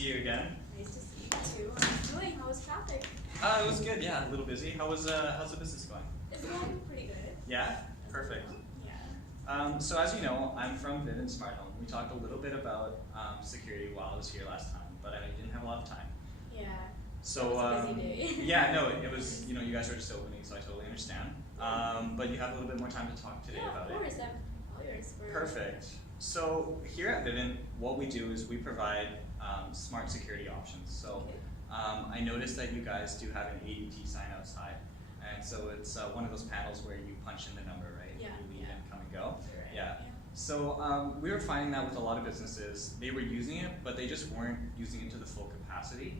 see you again. Nice to see you too. How are you doing? How was traffic? It was good, yeah, a little busy. How's the business going? It's going pretty good. Yeah? Perfect. Yeah. So as you know, I'm from Vivint Smart Home. We talked a little bit about security while I was here last time, but I didn't have a lot of time. Yeah. So It was a busy day. yeah, no, it was, you know, you guys were just opening, so I totally understand. But you have a little bit more time to talk today about it. Yeah, of course. I'm all yours for Perfect. So here at Vivint, what we do is we provide smart security options. So Okay. I noticed that you guys do have an ADT sign outside, and so it's one of those panels where you punch in the number, right? Yeah, You leave yeah. and come and go. You're right. Yeah. So we were finding that with a lot of businesses, they were using it, but they just weren't using it to the full capacity,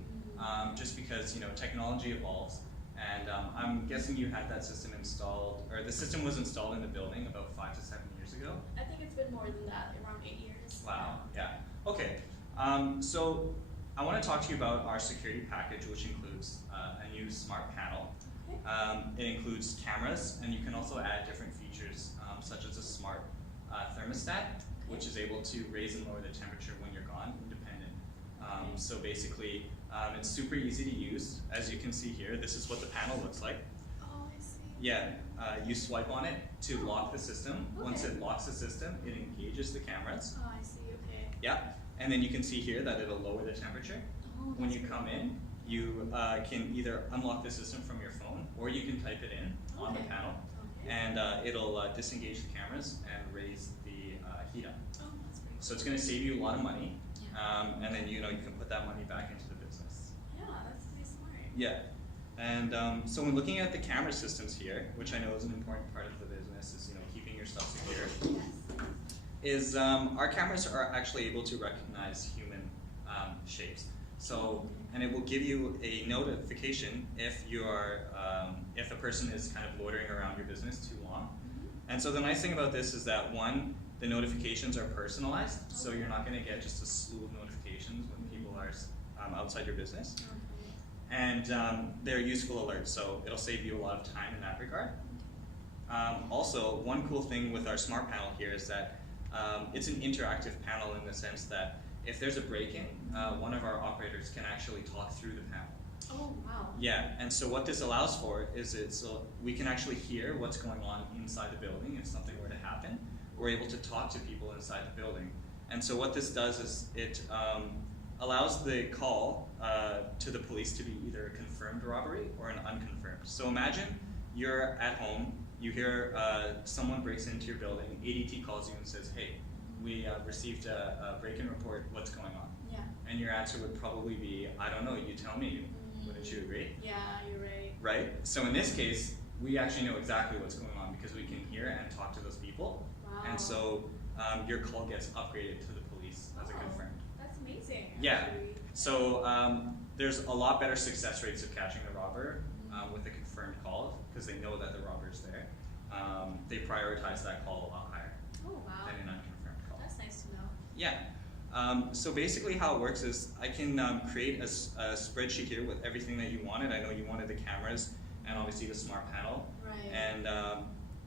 just because, you know, technology evolves. And I'm guessing you had that system installed, or the system was installed in the building about 5 to 7 years ago. I think it's been more than that, around 8 years. Wow, yeah. Okay, so I want to talk to you about our security package, which includes a new smart panel. Okay. It includes cameras, and you can also add different features, such as a smart thermostat, which is able to raise and lower the temperature when you're gone, independent. So basically, it's super easy to use. As you can see here, this is what the panel looks like. Oh, I see. Yeah, you swipe on it to lock the system. Once Okay. it locks the system, it engages the cameras. Oh, I see. Okay. Yeah, and then you can see here that it'll lower the temperature. Oh, When that's you come pretty in, you can either unlock the system from your phone, or you can type it in on the Okay. panel, Okay. and it'll disengage the cameras and raise the heat up. Oh, that's pretty So it's going to save you a lot of money, Yeah. and then you can put that money back into the business. Yeah, that's pretty smart. Yeah, and so when looking at the camera systems here, which I know is an important part of the business, is keeping your stuff secure. Yes. Is our cameras are actually able to recognize human shapes. So, and it will give you a notification if if a person is kind of loitering around your business too long. And so the nice thing about this is that one, the notifications are personalized, so you're not going to get just a slew of notifications when people are outside your business. Okay. And they're useful alerts, so it'll save you a lot of time in that regard. Also, one cool thing with our smart panel here is that it's an interactive panel in the sense that if there's a break-in, one of our operators can actually talk through the panel. Oh, wow. Yeah, and so what this allows for is we can actually hear what's going on inside the building if something were to happen. We're able to talk to people inside the building. And so what this does is it allows the call to the police to be either a confirmed robbery or an unconfirmed. So imagine you're at home, you hear someone breaks into your building, ADT calls you and says, hey, we received a break-in report, what's going on? Yeah. And your answer would probably be, I don't know, you tell me. Wouldn't you agree? Yeah, you're right. Right? So in this case, we actually know exactly what's going on because we can hear and talk to those people. Wow. And so your call gets upgraded to the police as a confirmed. That's amazing. Yeah. Actually. So there's a lot better success rates of catching the robber with a confirmed call because they know that the robber's there. They prioritize that call a lot higher Oh, wow. than an unconfirmed call. That's nice to know. Yeah. So basically how it works is I can create a spreadsheet here with everything that you wanted. I know you wanted the cameras and obviously the smart panel Right. and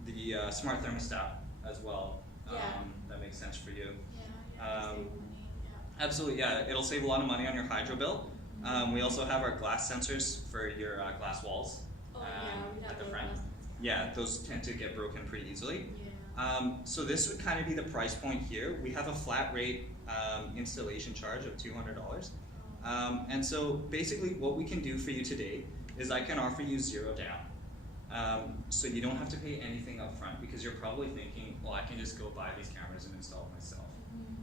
the smart thermostat as well. Yeah. That makes sense for you. Yeah, save money. Yeah. Absolutely, yeah. It'll save a lot of money on your hydro bill. We also have our glass sensors for your glass walls Oh, yeah, we at have the those front. lessons. Yeah, those tend to get broken pretty easily. Yeah. So this would kind of be the price point here. We have a flat rate installation charge of $200. And so basically what we can do for you today is I can offer you $0 down. So you don't have to pay anything up front because you're probably thinking, well, I can just go buy these cameras and install it myself.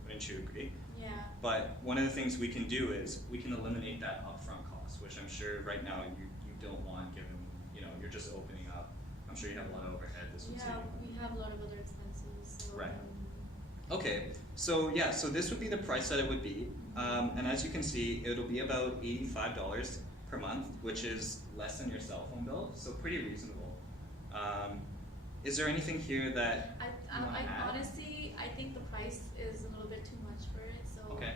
Wouldn't you agree? Yeah. But one of the things we can do is we can eliminate that upfront cost, which I'm sure right now you don't want given, you're just opening up. I'm sure you have a lot of overhead. This would save Yeah, you money. we have a lot of other expenses. So, Right. Okay, so yeah, so this would be the price that it would be. And as you can see, it'll be about $85 per month, which is less than your cell phone bill, so pretty reasonable. Is there anything here that you wanna add? honestly, I think the price is a little bit too much for it, so Okay.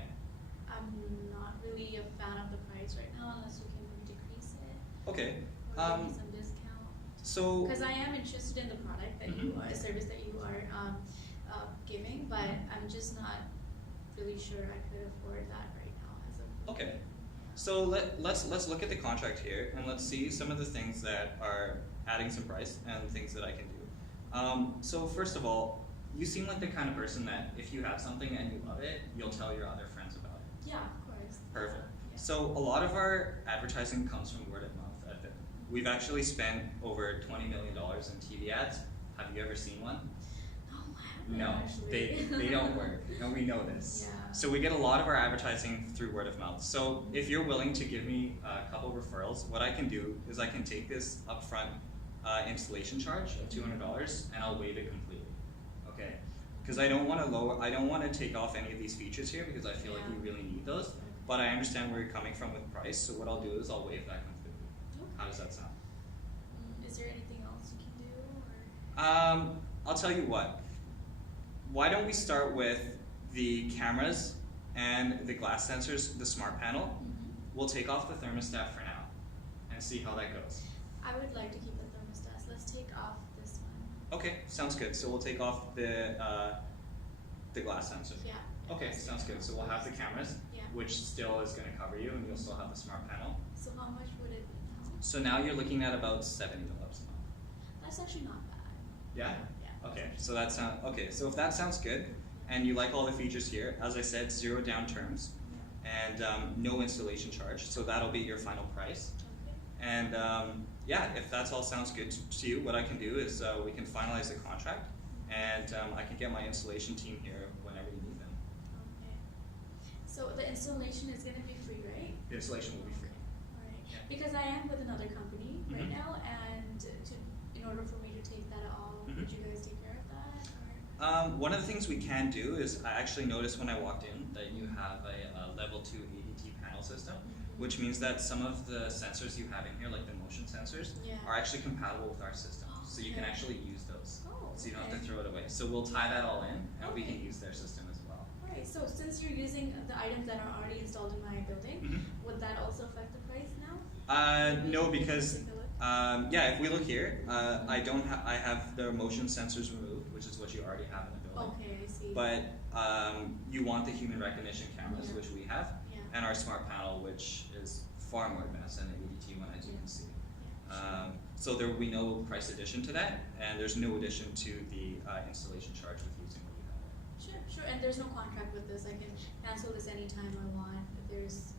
I'm not really a fan of the price right now unless you can maybe decrease it Okay. or give me some discount. So Because I am interested in the product that you are, the service that you are giving, but I'm just not really sure I could afford that right now as of okay. So let's look at the contract here and let's see some of the things that are adding some price and things that I can do. So first of all, you seem like the kind of person that if you have something and you love it, you'll tell your other friends about it. Yeah, of course. Perfect. Yeah. So a lot of our advertising comes from word of mouth at Vivint. We've actually spent over $20 million in TV ads. Have you ever seen one? No, I haven't No, actually. they don't work, and we know this. Yeah. So we get a lot of our advertising through word of mouth. So if you're willing to give me a couple referrals, what I can do is I can take this upfront installation charge of $200 and I'll waive it completely. Okay? Because I don't want to take off any of these features here because I feel like you really need those. But I understand where you're coming from with price, so what I'll do is I'll waive that completely. Okay. How does that sound? Is there anything else you can do? Or? I'll tell you what. Why don't we start with the cameras and the glass sensors, the smart panel. We'll take off the thermostat for now and see how that goes. I would like to keep the thermostats. Let's take off this one. Okay, sounds good. So we'll take off the glass sensor. Yeah. Okay, sounds good. So we'll have the cameras, Yeah. which still is going to cover you, and you'll still have the smart panel. So how much would it be now? So now you're looking at about $70 a month. That's actually not bad. Yeah? Yeah. Okay, so that sound okay. So if that sounds good, and you like all the features here, as I said, 0 down terms, and no installation charge. So that'll be your final price. Okay. And yeah, if that all sounds good to you, what I can do is we can finalize the contract, and I can get my installation team here whenever you need them. Okay. So the installation is going to be free, right? The installation will be free. Alright. Yeah. Because I am with another company right Mhm. now, and in order for me to take that all, Mhm. would you guys take care of that? One of the things we can do is I actually noticed when I walked in that you have a level 2 ADT panel system, which means that some of the sensors you have in here, like the motion sensors, Yeah. are actually compatible with our system. So you can Okay. actually use those. Oh, So you don't have okay. to throw it away. So we'll tie that all in, and we can Okay. use their system as well. Alright, so since you're using the items that are already installed in my building, Mhm. would that also affect the price now? No, because Take a look. yeah, if we look here, I have the motion sensors removed, which is what you already have in the building. Okay, I see. But you want the human recognition cameras, Yeah. which we have, Yeah. and our smart panel, which is far more advanced than the ADT one, as you can see. Yeah. So there will be no price addition to that, and there's no addition to the installation charge with using what you have. Sure, and there's no contract with this. I can cancel this anytime I want if there's.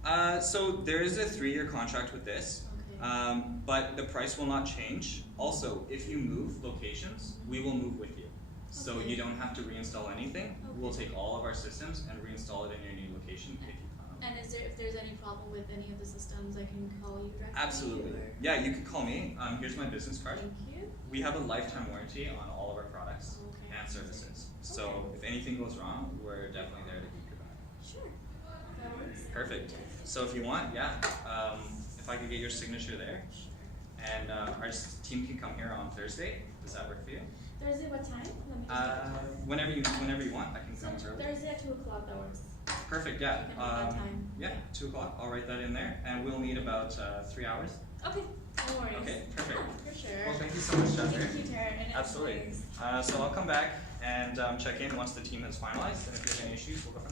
So there is a 3-year contract with this. Okay. But the price will not change. Also, if you move locations, we will move with you. So Okay. you don't have to reinstall anything. We'll Okay. take all of our systems and reinstall it in your new location if you plan on. And if there's any problem with any of the systems, I can call you directly. Absolutely. Or? Yeah, you can call me. Here's my business card. Thank you. We have a lifetime warranty on all of our products Okay. and services. So Okay. if anything goes wrong, we're definitely there to keep your back. Sure. That works. Perfect. So if you want, yeah, if I could get your signature there. Sure. And our team can come here on Thursday. Does that work for you? Thursday, what time? Let me just Whenever you want, I can come So early. Thursday at 2:00, that works. Perfect. Yeah. You can have that time. Yeah, 2:00. I'll write that in there, and we'll need about 3 hours. Okay, no worries. Okay, perfect. Yeah, for sure. Well, thank you so much, Jasper. Thank you, Taryn. And Absolutely. thanks. So I'll come back and check in once the team has finalized, and if you have any issues, we'll go from there.